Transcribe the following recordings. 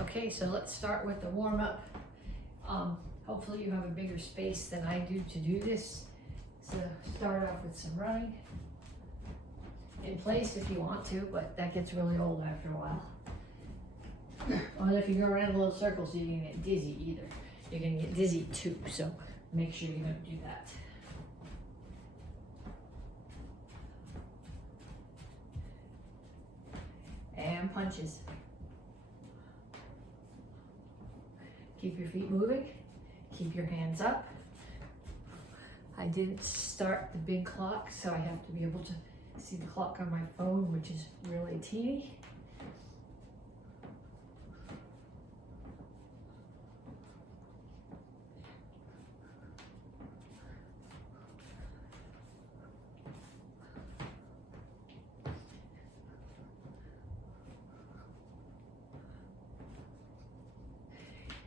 Okay, so let's start with the warm up. Hopefully you have a bigger space than I do to do this. So start off with some running. In place if you want to, but that gets really old after a while. Well, if you go around in little circles, you're gonna get dizzy either. You're gonna get dizzy too, so make sure you don't do that. And punches. Keep your feet moving. Keep your hands up. I didn't start the big clock, so I have to be able to see the clock on my phone, which is really teeny.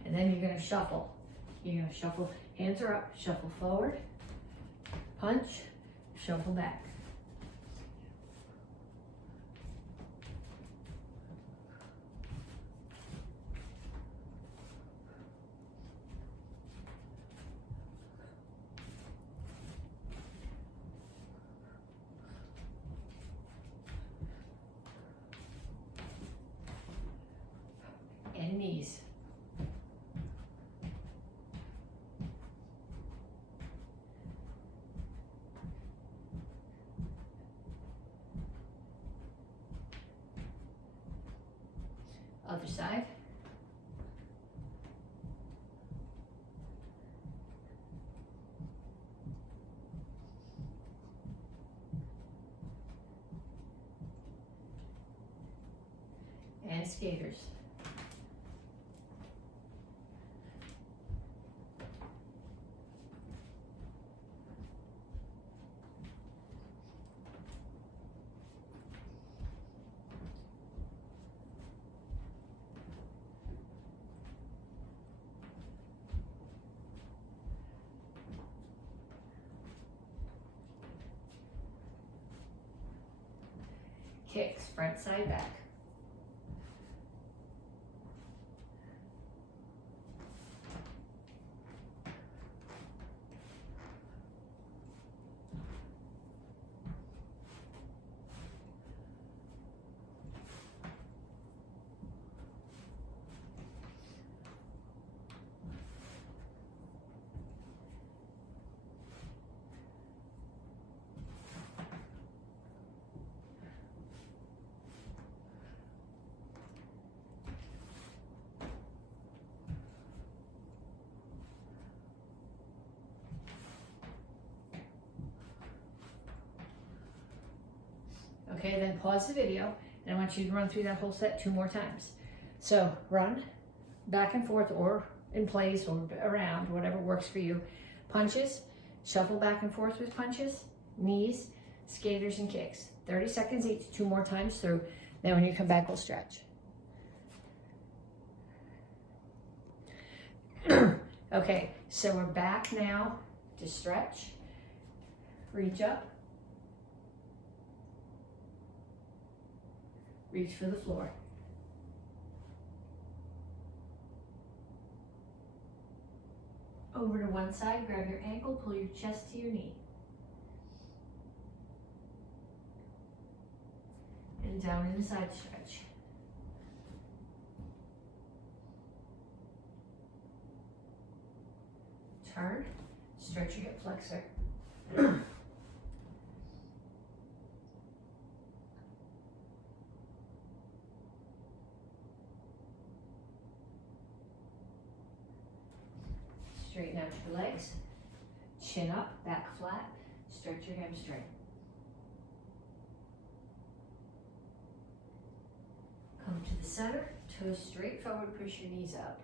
And then you're gonna shuffle. You're gonna shuffle, hands are up, shuffle forward, punch, shuffle back. And knees. Other side. And skaters. Kicks, front, side, back. Okay, then pause the video, and I want you to run through that whole set 2 more times. So run back and forth or in place or around, whatever works for you. Punches, shuffle back and forth with punches, knees, skaters, and kicks. 30 seconds each, 2 more times through. Then when you come back, we'll stretch. Okay, so we're back now to stretch. Reach up. Reach for the floor. Over to one side, grab your ankle, pull your chest to your knee. And down in a side stretch. Turn, stretch your hip flexor. Straighten out your legs, chin up, back flat, stretch your hamstring. Come to the center, toes straight forward, push your knees out.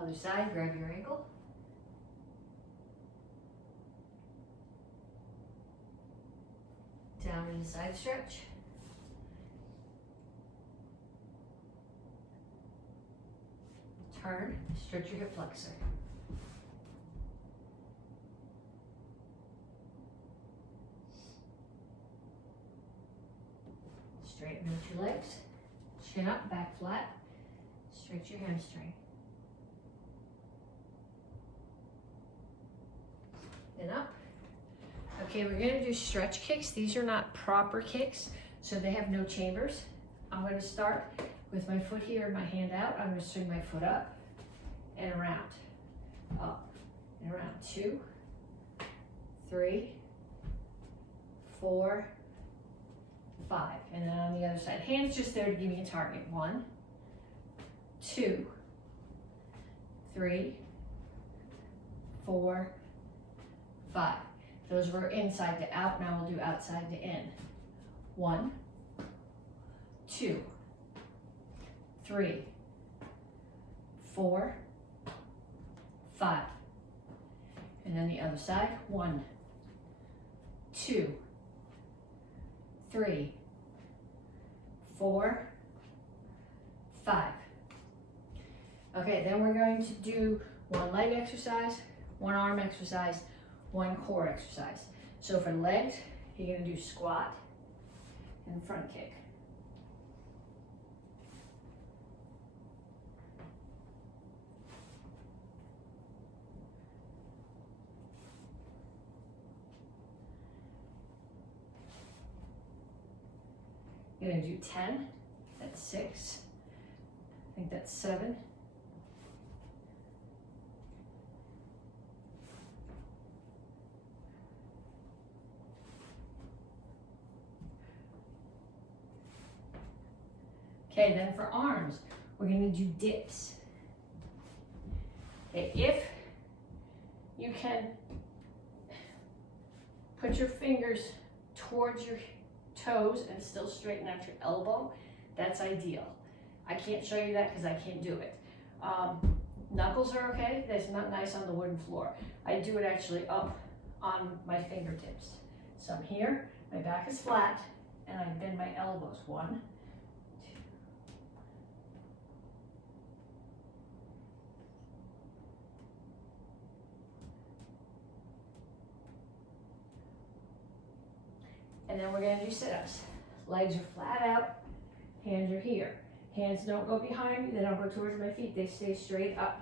Other side, grab your ankle. Down in a side stretch. Turn, stretch your hip flexor. Straighten out your legs. Chin up, back flat. Stretch your hamstring. And up. Okay, we're gonna do stretch kicks. These are not proper kicks, so they have no chambers. I'm gonna start with my foot here and my hand out. I'm gonna swing my foot up and around. Up and around. 2, 3, 4, 5. And then on the other side. Hands just there to give me a target. 1, 2, 3, 4, 5. Those were inside to out. Now we'll do outside to in. 1, 2, 3, 4, 5. And then the other side. 1, 2, 3, 4, 5. Okay, then we're going to do one leg exercise, one arm exercise, one core exercise. So for legs, you're gonna do squat and front kick. You're gonna do 10, that's 6, I think that's 7. Okay, then for arms, we're gonna do dips. Okay, if you can put your fingers towards your toes and still straighten out your elbow, that's ideal. I can't show you that because I can't do it. Knuckles are okay, that's not nice on the wooden floor. I do it actually up on my fingertips. So I'm here, my back is flat, and I bend my elbows. 1, 2. And then we're gonna do sit-ups. Legs are flat out, hands are here. Hands don't go behind me, they don't go towards my feet, they stay straight up.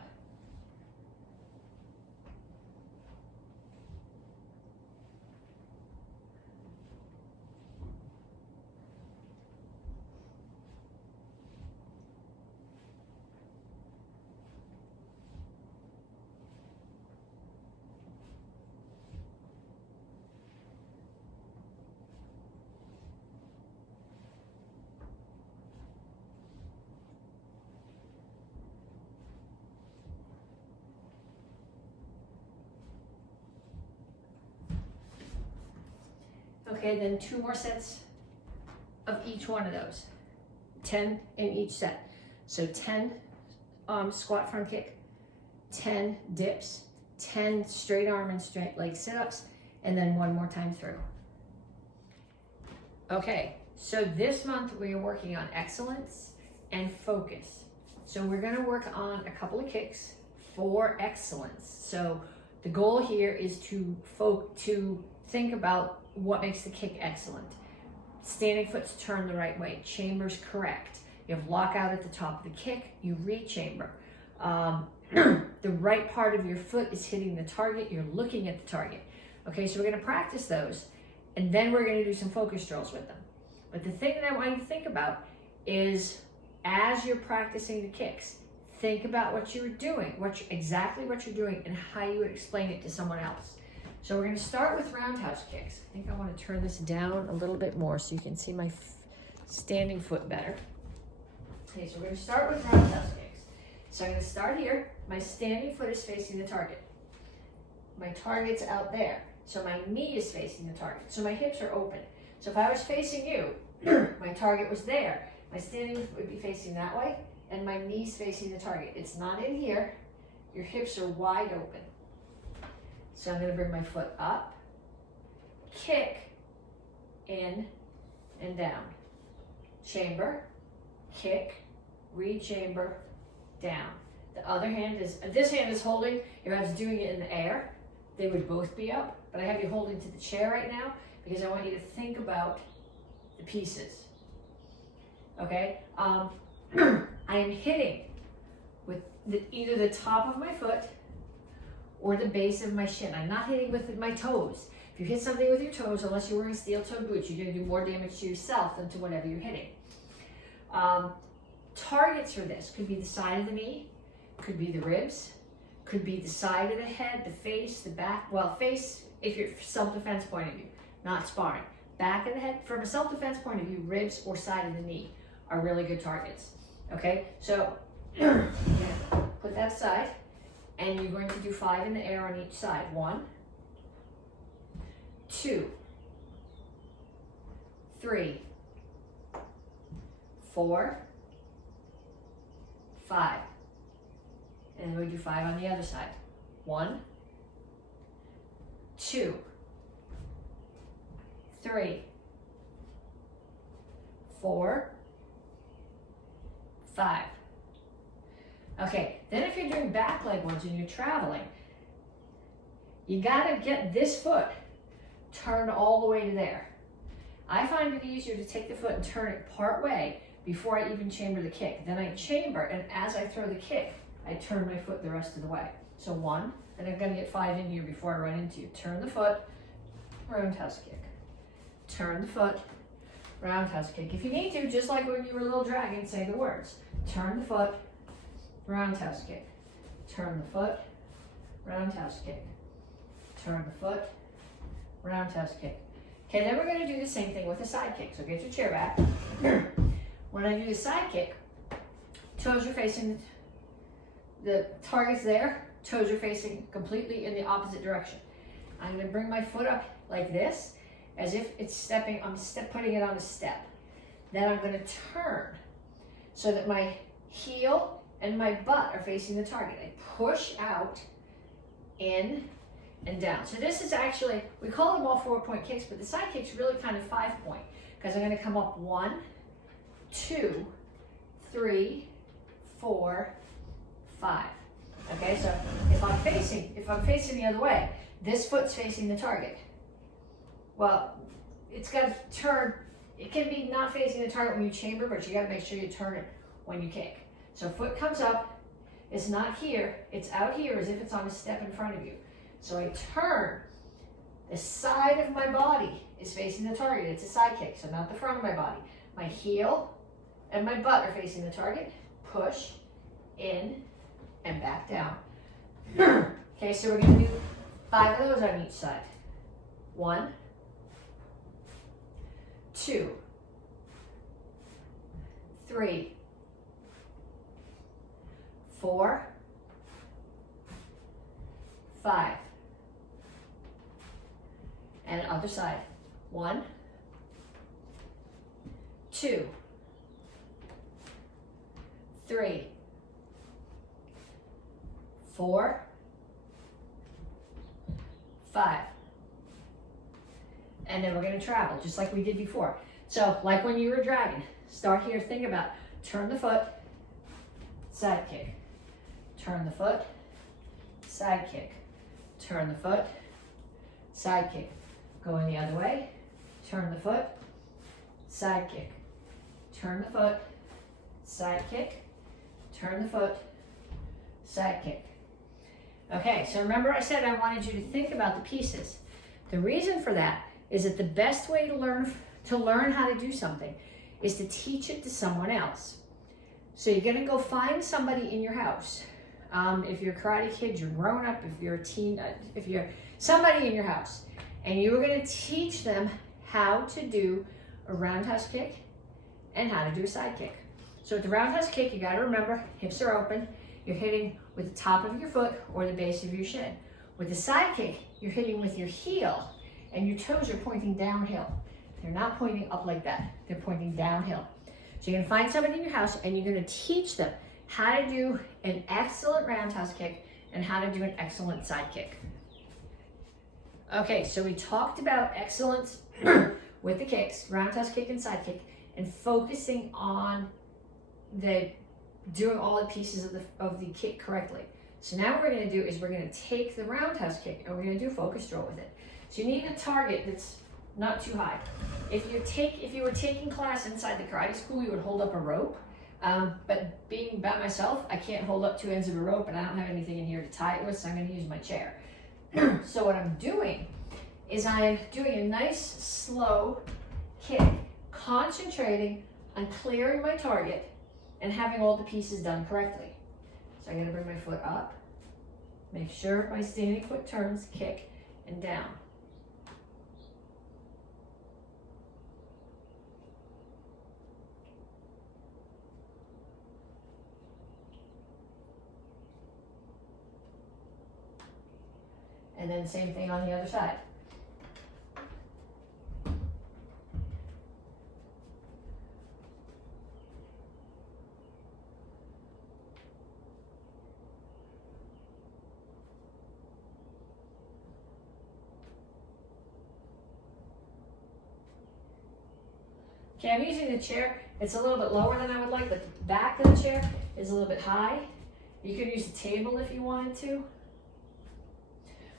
Okay, then 2 more sets of each one of those. 10 in each set. So 10 squat front kick, 10 dips, 10 straight arm and straight leg sit-ups, and then 1 more time through. Okay, so this month we are working on excellence and focus. So we're gonna work on a couple of kicks for excellence. So the goal here is to think about what makes the kick excellent. Standing foot's turned the right way, chambers correct. You have lockout at the top of the kick, you re-chamber. The right part of your foot is hitting the target, you're looking at the target. Okay, so we're gonna practice those, and then we're gonna do some focus drills with them. But the thing that I want you to think about is, as you're practicing the kicks, think about what you're doing, exactly what you're doing, and how you would explain it to someone else. So we're going to start with roundhouse kicks. I think I want to turn this down a little bit more so you can see my standing foot better. Okay, so we're going to start with roundhouse kicks. So I'm going to start here. My standing foot is facing the target. My target's out there. So my knee is facing the target. So my hips are open. So if I was facing you, my target was there. My standing foot would be facing that way, and my knee's facing the target. It's not in here. Your hips are wide open. So I'm going to bring my foot up, kick, in, and down. Chamber, kick, re-chamber, down. The other hand is, this hand is holding, if I was doing it in the air, they would both be up, but I have you holding to the chair right now because I want you to think about the pieces. okay? I am hitting with either the top of my foot or the base of my shin. I'm not hitting with my toes. If you hit something with your toes, unless you're wearing steel-toed boots, you're gonna do more damage to yourself than to whatever you're hitting. Targets for this could be the side of the knee, could be the ribs, could be the side of the head, the face, the back. Well, face, if you're self-defense point of view, not sparring. Back of the head, from a self-defense point of view, ribs or side of the knee are really good targets. Okay, so you're gonna put that aside, and you're going to do 5 in the air on each side. 1, 2, 3, 4, 5. And then we do 5 on the other side. 1, 2, 3, 4, 5. Okay, then if you're doing back leg ones and you're traveling, you gotta get this foot turned all the way to there. I find it easier to take the foot and turn it part way before I even chamber the kick. Then I chamber, and as I throw the kick, I turn my foot the rest of the way. So 1, and I'm gonna get 5 in here before I run into you. Turn the foot, roundhouse kick. Turn the foot, roundhouse kick. If you need to, just like when you were a little dragon, say the words. Turn the foot, roundhouse kick. Turn the foot, roundhouse kick. Turn the foot, roundhouse kick. Okay, then we're gonna do the same thing with the side kick. So get your chair back. When I do the side kick, toes are facing the target's there, toes are facing completely in the opposite direction. I'm gonna bring my foot up like this, as if it's stepping, I'm putting it on a step. Then I'm gonna turn so that my heel and my butt are facing the target. I push out, in, and down. So this is actually, we call them all 4-point kicks, but the side kick's really kind of 5-point, because I'm gonna come up 1, 2, 3, 4, 5. Okay, so if I'm facing the other way, this foot's facing the target. Well, it's got to turn. It can be not facing the target when you chamber, but you got to make sure you turn it when you kick. So foot comes up, it's not here, it's out here as if it's on a step in front of you. So I turn, the side of my body is facing the target. It's a side kick, so not the front of my body. My heel and my butt are facing the target. Push, in, and back down. Okay, so we're going to do 5 of those on each side. 1, 2, 3, 4, 5. And other side. 1, 2, 3, 4, 5. And then we're going to travel, just like we did before. So, like when you were a dragon, start here, think about, turn the foot, side kick. Turn the foot, side kick. Turn the foot, side kick. Going the other way, turn the foot, side kick. Turn the foot, side kick. Turn the foot, side kick. Okay, so remember I said I wanted you to think about the pieces. The reason for that is that the best way to learn how to do something is to teach it to someone else. So you're gonna go find somebody in your house. If you're a karate kid, you're grown up, if you're a teen, if you're somebody in your house, and you're gonna teach them how to do a roundhouse kick and how to do a side kick. So with the roundhouse kick, you gotta remember, hips are open, you're hitting with the top of your foot or the base of your shin. With the side kick, you're hitting with your heel and your toes are pointing downhill. They're not pointing up like that, they're pointing downhill. So you're gonna find somebody in your house and you're gonna teach them how to do an excellent roundhouse kick and how to do an excellent side kick. Okay, so we talked about excellence with the kicks, roundhouse kick and side kick, and focusing on doing all the pieces of the kick correctly. So now what we're gonna do is we're gonna take the roundhouse kick and we're gonna do a focus draw with it. So you need a target that's not too high. If you were taking class inside the karate school, you would hold up a rope. But being by myself, I can't hold up two ends of a rope, and I don't have anything in here to tie it with, so I'm going to use my chair. So what I'm doing is I'm doing a nice slow kick, concentrating on clearing my target and having all the pieces done correctly. So I'm going to bring my foot up, make sure my standing foot turns, kick, and down. And then same thing on the other side. Okay, I'm using the chair. It's a little bit lower than I would like, but the back of the chair is a little bit high. You could use the table if you wanted to.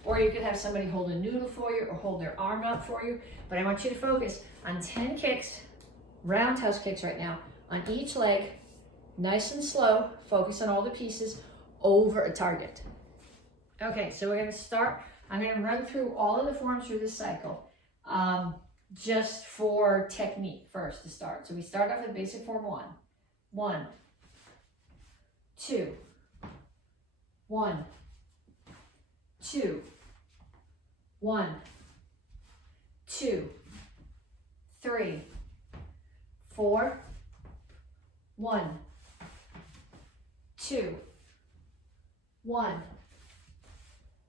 Or you could have somebody hold a noodle for you or hold their arm out for you. But I want you to focus on 10 kicks, roundhouse kicks right now, on each leg, nice and slow. Focus on all the pieces over a target. Okay, so we're going to start. I'm going to run through all of the forms through this cycle, just for technique first to start. So we start off with basic form 1. 1, 2, 1, 2, 1, 2, 3, 4, 1, 2, 1,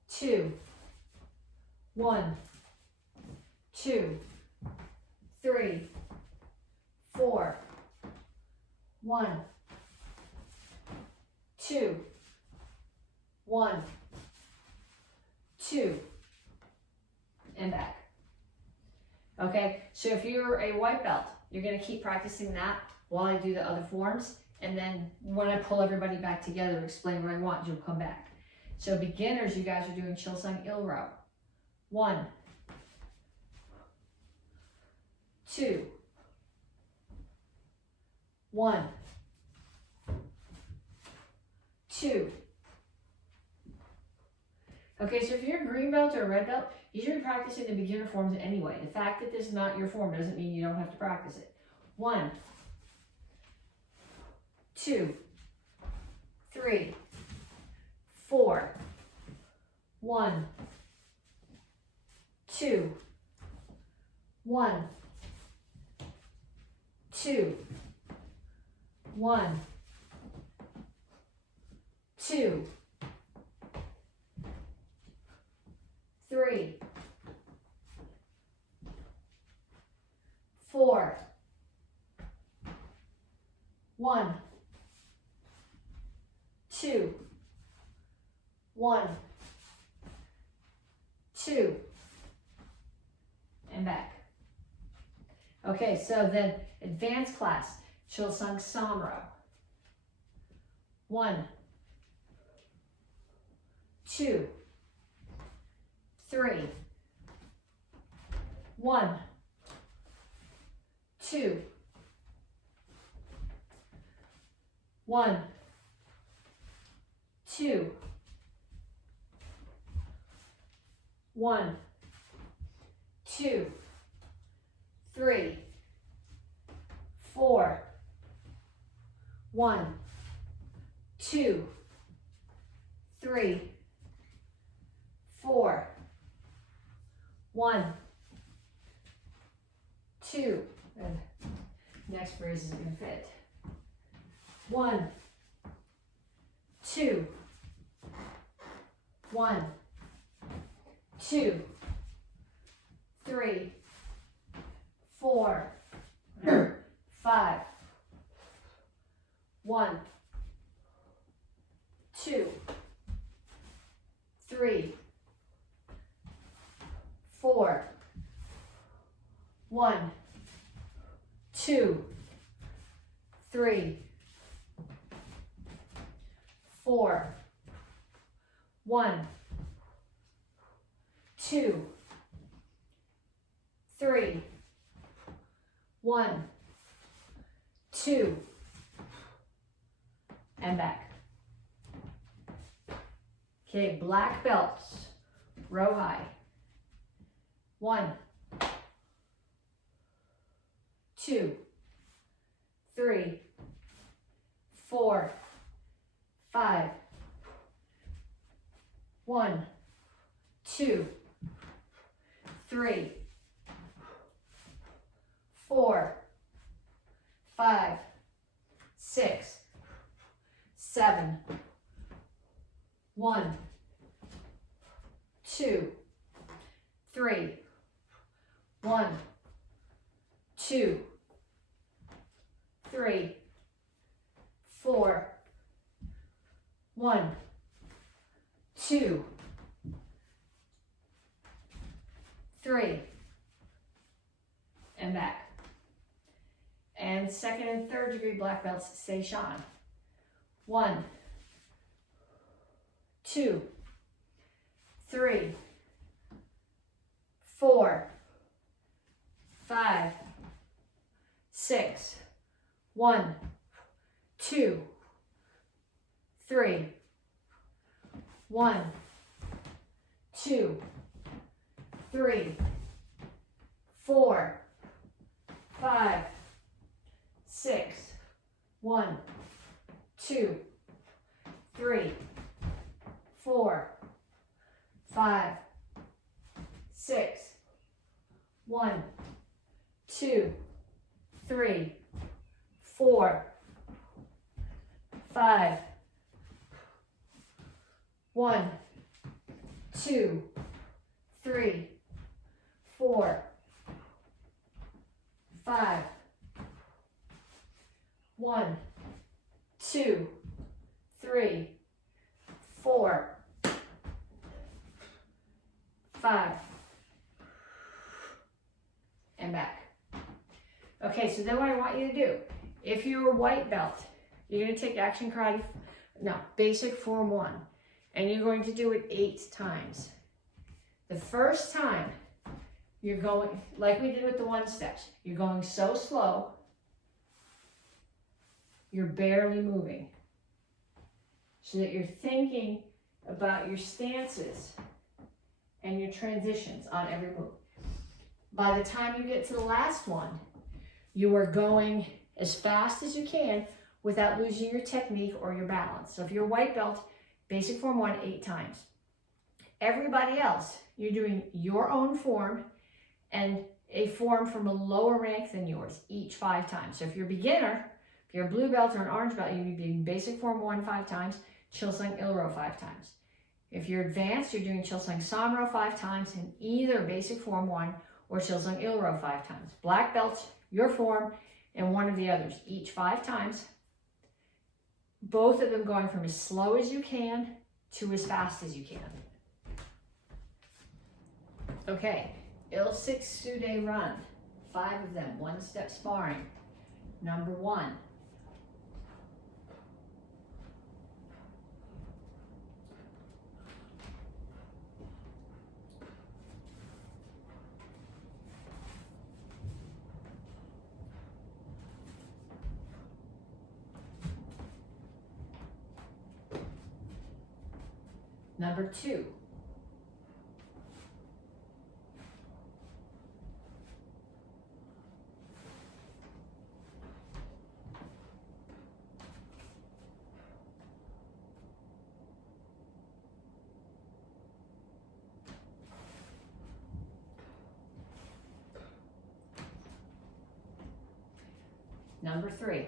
2, 1, 2, 3, 4, 1, 2, 1, 2, and back. Okay, so if you're a white belt, you're going to keep practicing that while I do the other forms, and then when I pull everybody back together to explain what I want, you'll come back. So beginners, you guys are doing Chilsung Il Row. 1, 2, 1, 2. Okay, so if you're a green belt or a red belt, you should be practicing the beginner forms anyway. The fact that this is not your form doesn't mean you don't have to practice it. 1, 2, 3, 4, 1, 2, 1, 2, 1, 2, 3, 4, 1, 2, 1, 2, and back. Okay, so then advanced class, Chilsung Samro. 1, 2, 3, 1, 2, 1, 2, 1, 2, 3, 4, 1, 2, 3, 4, 1, 2, and next brace isn't going to fit. 1, 2, 1, 2, 3, 4, 5, 1, 2, 3, 4, 1, 2, 3, 4, 1, 2, 3, 1, 2, and back. Okay, black belts, row high. 1, 2, 3, 4, 5. 1, 2, 3, 4, 5, 6, 7. 1, 2, 3, 1, 2, 3, 4, 1, 2, 3, and back. And second and third degree black belts stay shine. 1, 2, 3, 4, 5, 6. 1, 2, 3, 1, 2, 3, 4, 5, 6. 1, 2, 3, 4, 5, 6. 1, 2, 3, 4, 5. 1, 2, 3, 4, 5. 1, 2, 3, 4, 5. And back. Okay, so then what I want you to do, if you're a white belt, you're going to take action karate, basic form 1, and you're going to do it 8 times. The first time, you're going, like we did with the 1 steps, you're going so slow, you're barely moving, so that you're thinking about your stances and your transitions on every move. By the time you get to the last one, you are going as fast as you can without losing your technique or your balance. So if you're a white belt, basic form 1, 8 times. Everybody else, you're doing your own form and a form from a lower rank than yours, each 5 times. So if you're a beginner, if you're a blue belt or an orange belt, you'd be doing basic form 1 5 times, Chilsung Il-Ro 5 times. If you're advanced, you're doing Chilsung Sanro 5 times in either basic form 1 or Chilsung Il-Ro 5 times. Black belts, your form, and one of the others, each 5 times. Both of them going from as slow as you can to as fast as you can. Okay, Il-6 Sude Run, 5 of them, 1-step sparring. Number 1. Number 2. Number 3.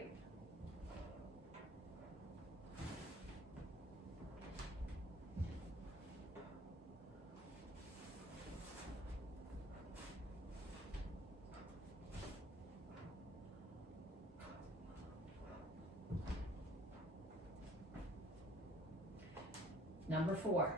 Number 4.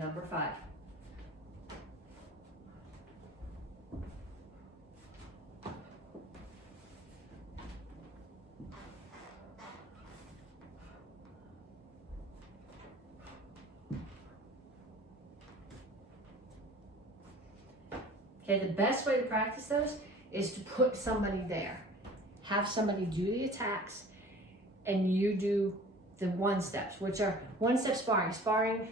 number 5. Okay, the best way to practice those is to put somebody there. Have somebody do the attacks and you do the 1-steps, which are 1-step sparring. Sparring,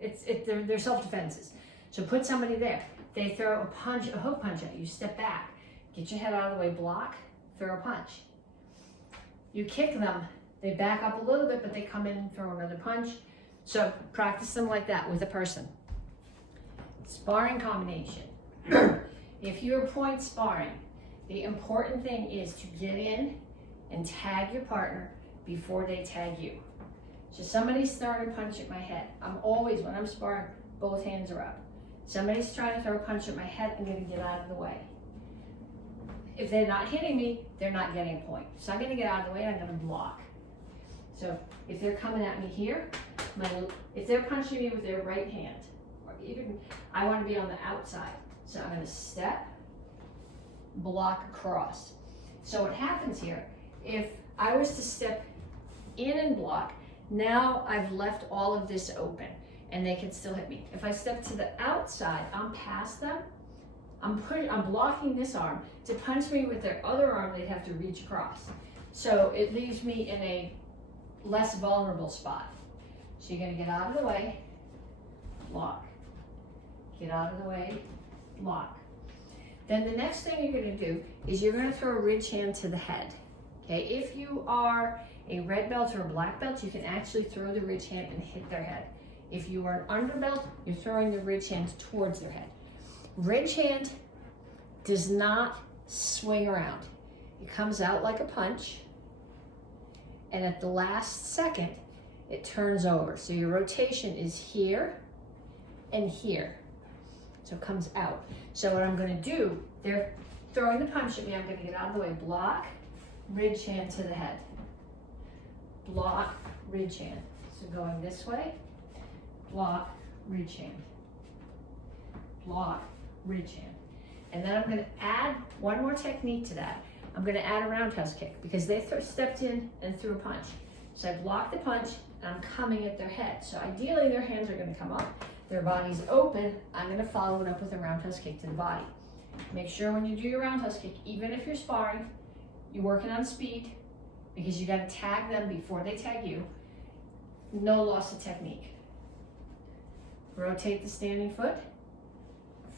they're self-defenses. So put somebody there. They throw a punch, a hook punch at you, step back, get your head out of the way, block, throw a punch. You kick them, they back up a little bit, but they come in and throw another punch. So practice them like that with a person. Sparring combination. If you're point sparring, the important thing is to get in and tag your partner before they tag you. So somebody's throwing a punch at my head. I'm always, when I'm sparring, both hands are up. Somebody's trying to throw a punch at my head, I'm gonna get out of the way. If they're not hitting me, they're not getting a point. So I'm gonna get out of the way and I'm gonna block. So if they're coming at me here, if they're punching me with their right hand, or even, I wanna be on the outside. So I'm gonna step, block across. So what happens here, if I was to step in and block, now I've left all of this open and they can still hit me. If I step to the outside, I'm past them, I'm blocking this arm. To punch me with their other arm, they'd have to reach across. So it leaves me in a less vulnerable spot. So you're gonna get out of the way, block. Get out of the way, block. Then the next thing you're gonna do is you're gonna throw a ridge hand to the head. Okay, if you are a red belt or a black belt, you can actually throw the ridge hand and hit their head. If you are an underbelt, you're throwing the ridge hand towards their head. Ridge hand does not swing around. It comes out like a punch, and at the last second, it turns over. So your rotation is here and here. So it comes out. So what I'm gonna do, they're throwing the punch at me, I'm gonna get out of the way, block, ridge hand to the head. Block, ridge hand. So going this way, block, ridge hand. Block, ridge hand. And then I'm gonna add one more technique to that. I'm gonna add a roundhouse kick because they stepped in and threw a punch. So I block the punch and I'm coming at their head. So ideally their hands are gonna come up, their body's open, I'm gonna follow it up with a roundhouse kick to the body. Make sure when you do your roundhouse kick, even if you're sparring, you're working on speed because you gotta tag them before they tag you. No loss of technique. Rotate the standing foot,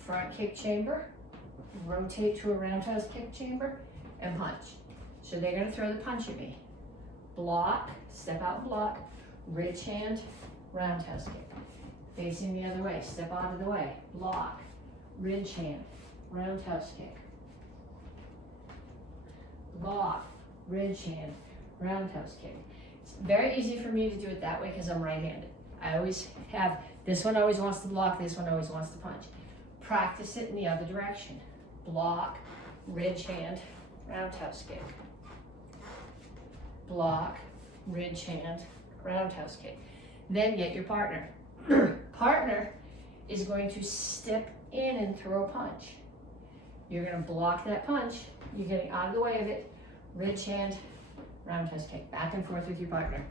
front kick chamber, rotate to a roundhouse kick chamber, and punch. So they're gonna throw the punch at me. Block, step out and block, ridge hand, roundhouse kick. Facing the other way, step out of the way, block, ridge hand, roundhouse kick. Block, ridge hand, roundhouse kick. It's very easy for me to do it that way because I'm right-handed. I always have, this one always wants to block, this one always wants to punch. Practice it in the other direction. Block, ridge hand, roundhouse kick. Block, ridge hand, roundhouse kick. Then get your partner. Partner is going to step in and throw a punch. You're gonna block that punch. You're getting out of the way of it. Ridge hand, roundhouse kick. Back and forth with your partner.